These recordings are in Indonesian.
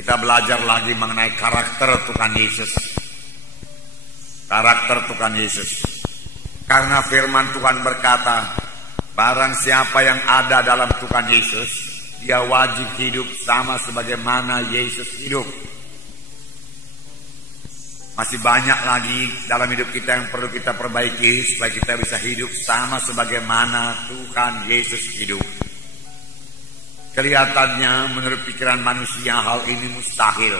Kita belajar lagi mengenai karakter Tuhan Yesus. Karakter Tuhan Yesus. Karena firman Tuhan berkata, barang siapa yang ada dalam Tuhan Yesus, dia wajib hidup sama sebagaimana Yesus hidup. Masih banyak lagi dalam hidup kita yang perlu kita perbaiki supaya kita bisa hidup sama sebagaimana Tuhan Yesus hidup. Kelihatannya menurut pikiran manusia hal ini mustahil.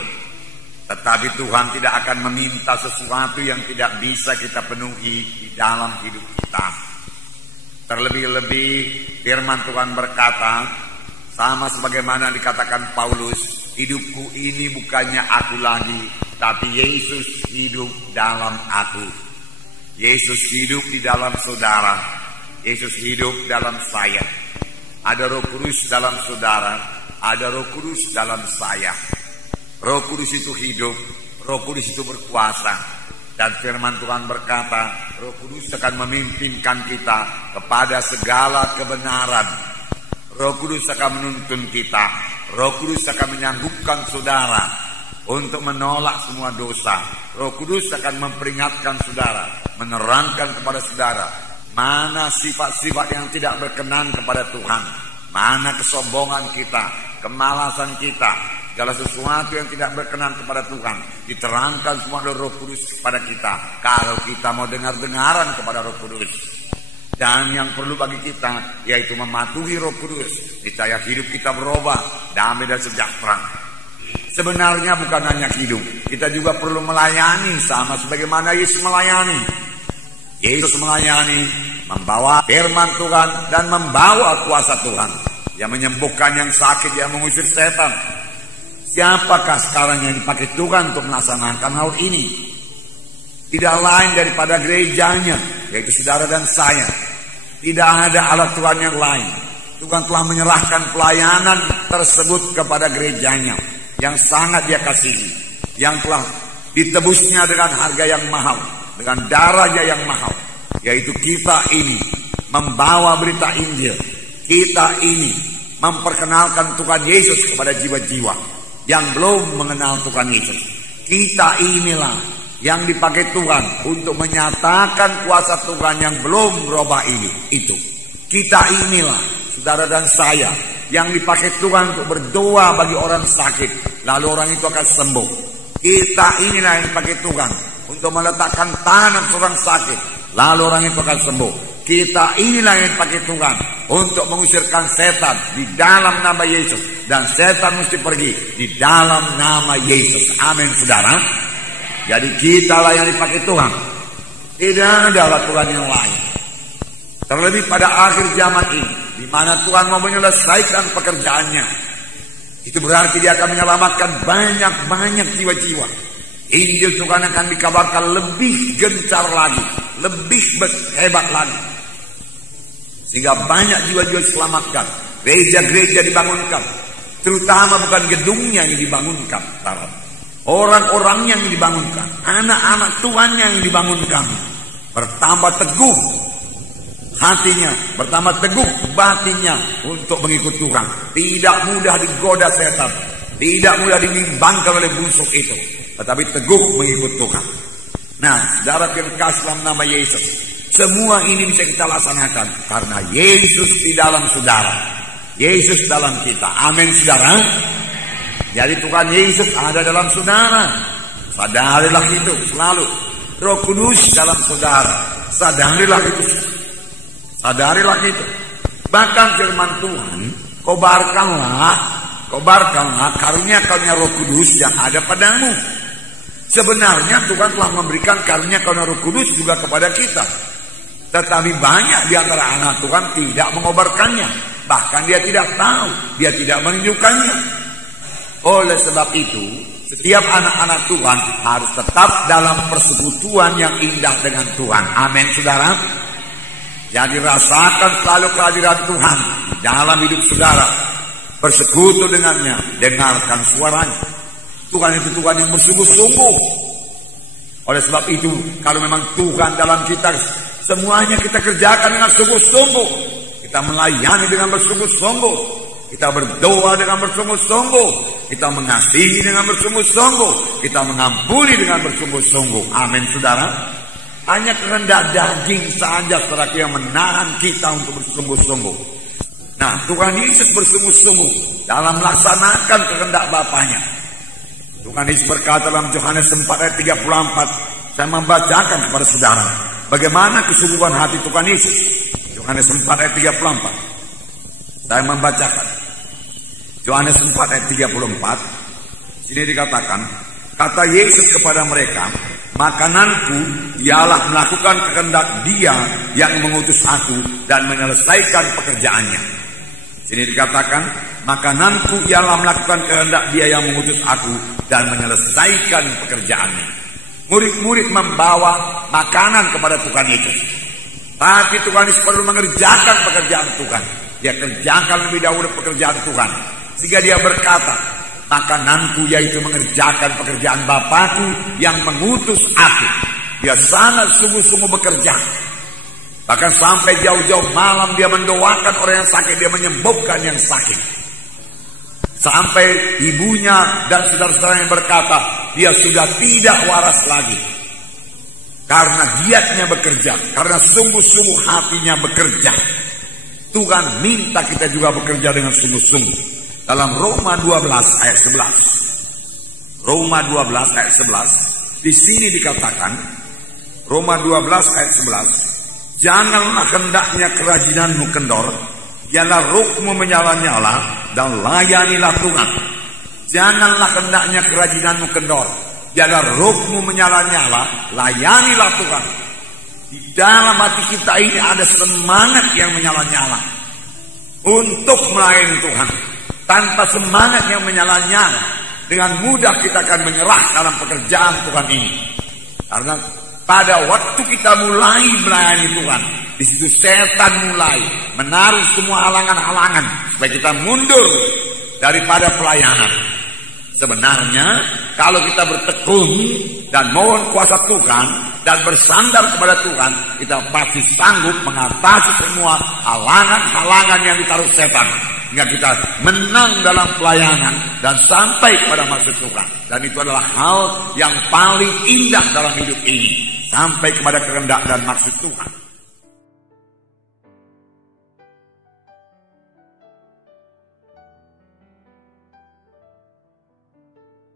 Tetapi Tuhan tidak akan meminta sesuatu yang tidak bisa kita penuhi di dalam hidup kita. Terlebih-lebih firman Tuhan berkata, sama sebagaimana dikatakan Paulus, hidupku ini bukannya aku lagi, tapi Yesus hidup dalam aku. Yesus hidup di dalam saudara. Yesus hidup dalam saya. Ada Roh Kudus dalam saudara, ada Roh Kudus dalam saya. Roh Kudus itu hidup, Roh Kudus itu berkuasa. Dan firman Tuhan berkata, Roh Kudus akan memimpinkan kita kepada segala kebenaran. Roh Kudus akan menuntun kita. Roh Kudus akan menyanggupkan saudara untuk menolak semua dosa. Roh Kudus akan memperingatkan saudara, menerangkan kepada saudara mana sifat-sifat yang tidak berkenan kepada Tuhan, mana kesombongan kita, kemalasan kita, segala sesuatu yang tidak berkenan kepada Tuhan diterangkan semua oleh Roh Kudus kepada kita kalau kita mau dengar-dengaran kepada Roh Kudus. Dan yang perlu bagi kita yaitu mematuhi Roh Kudus, niscaya hidup kita berubah, damai dan sejahtera. Sebenarnya bukan hanya hidup, kita juga perlu melayani sama sebagaimana Yesus melayani. Yesus melayani, membawa firman Tuhan dan membawa kuasa Tuhan. Yang menyembuhkan yang sakit, yang mengusir setan. Siapakah sekarang yang dipakai Tuhan untuk melaksanakan hal ini? Tidak lain daripada gerejanya, yaitu saudara dan saya. Tidak ada alat Tuhan yang lain. Tuhan telah menyerahkan pelayanan tersebut kepada gerejanya yang sangat dia kasihi, yang telah ditebusnya dengan harga yang mahal, dengan darahnya yang mahal, yaitu kita ini membawa berita Injil. Kita ini memperkenalkan Tuhan Yesus kepada jiwa-jiwa yang belum mengenal Tuhan Yesus. Kita inilah yang dipakai Tuhan untuk menyatakan kuasa Tuhan yang belum berubah itu. Kita inilah, saudara dan saya, yang dipakai Tuhan untuk berdoa bagi orang sakit, lalu orang itu akan sembuh. Kita inilah yang dipakai Tuhan untuk meletakkan tangan seorang sakit, lalu orang itu akan sembuh. Kita inilah yang dipakai Tuhan untuk mengusirkan setan di dalam nama Yesus, dan setan mesti pergi di dalam nama Yesus. Amin, saudara. Jadi kitalah yang dipakai Tuhan. Tidak ada alat Tuhan yang lain. Terlebih pada akhir zaman ini, di mana Tuhan mau menyelesaikan pekerjaannya. Itu berarti dia akan menyelamatkan banyak-banyak jiwa-jiwa. Injil Tuhan akan dikabarkan lebih gencar lagi, lebih hebat lagi. Sehingga banyak jiwa-jiwa diselamatkan. Gereja-gereja dibangunkan. Terutama bukan gedungnya yang dibangunkan, orang-orangnya yang dibangunkan, anak-anak Tuhan yang dibangunkan. Bertambah teguh hatinya, bertambah teguh batinnya untuk mengikut Tuhan. Tidak mudah digoda setan, tidak mudah dibimbangkan oleh busuk itu, tetapi teguh mengikut Tuhan. Nah, saudara terkasih dalam nama Yesus, semua ini bisa kita laksanakan karena Yesus di dalam saudara, Yesus dalam kita. Amin, saudara. Jadi Tuhan Yesus ada dalam saudara. Sadarilah itu selalu. Roh Kudus dalam saudara. Sadarilah itu. Sadarilah itu. Bahkan firman Tuhan, kobarkanlah karunia-karunia Roh Kudus yang ada padamu. Sebenarnya Tuhan telah memberikan karunia-karunia Roh Kudus juga kepada kita. Tetapi banyak di antara anak Tuhan tidak mengobarkannya. Bahkan dia tidak tahu, dia tidak menunjukkannya. Oleh sebab itu, setiap anak-anak Tuhan harus tetap dalam persekutuan yang indah dengan Tuhan. Amin, saudara. Jadi rasakan selalu kehadiran Tuhan di dalam hidup saudara. Bersekutu dengannya, dengarkan suaranya. Tuhan itu Tuhan yang bersungguh-sungguh. Oleh sebab itu, kalau memang Tuhan dalam kita, semuanya kita kerjakan dengan sungguh-sungguh. Kita melayani dengan bersungguh-sungguh. kita berdoa dengan bersungguh-sungguh, kita mengasihi dengan bersungguh-sungguh, kita mengampuni dengan bersungguh-sungguh. Amin, saudara. Hanya kehendak daging saja saudara yang menahan kita untuk bersungguh-sungguh. Nah, Tuhan Yesus bersungguh-sungguh dalam melaksanakan kehendak Bapanya. Tuhan Yesus berkata dalam Yohanes 4 ayat 34, saya membacakan kepada saudara bagaimana kesungguhan hati Tuhan Yesus. Yohanes 4 ayat 34. Saya membacakan. Yohanes 4 ayat 34. Sini dikatakan, kata Yesus kepada mereka, makananku ialah melakukan kehendak Dia yang mengutus aku dan menyelesaikan pekerjaannya. Sini dikatakan, makananku ialah melakukan kehendak Dia yang mengutus aku dan menyelesaikan pekerjaannya. Murid-murid membawa makanan kepada Tuhan Yesus. Tapi Tuhan Yesus perlu mengerjakan pekerjaan Tuhan. Dia kerjakan lebih dahulu pekerjaan Tuhan. Sehingga dia berkata, makananku yaitu mengerjakan pekerjaan Bapakku yang mengutus aku. Dia sangat sungguh-sungguh bekerja. Bahkan sampai jauh-jauh malam dia mendoakan orang yang sakit, dia menyembuhkan yang sakit. Sampai ibunya dan saudara-saudara yang berkata, dia sudah tidak waras lagi. Karena giatnya bekerja, karena sungguh-sungguh hatinya bekerja. Tuhan minta kita juga bekerja dengan sungguh-sungguh. Dalam Roma 12 ayat 11. Roma 12 ayat 11. Di sini dikatakan, Roma 12 ayat 11. Janganlah hendaknya kerajinanmu kendor, ialah rohmu menyala-nyala dan layanilah Tuhan. Janganlah hendaknya kerajinanmu kendor, ialah rohmu menyala-nyala, layanilah Tuhan. Di dalam hati kita ini ada semangat yang menyala-nyala untuk melayani Tuhan. Tanpa semangat yang menyala-nyala, dengan mudah kita akan menyerah dalam pekerjaan Tuhan ini. Karena pada waktu kita mulai melayani Tuhan, di situ setan mulai menaruh semua halangan-halangan supaya kita mundur daripada pelayanan. Sebenarnya kalau kita bertekun dan mohon kuasa Tuhan dan bersandar kepada Tuhan, kita pasti sanggup mengatasi semua halangan-halangan yang ditaruh setan, hingga kita menang dalam pelayanan dan sampai kepada maksud Tuhan. Dan itu adalah hal yang paling indah dalam hidup ini, sampai kepada kehendak dan maksud Tuhan.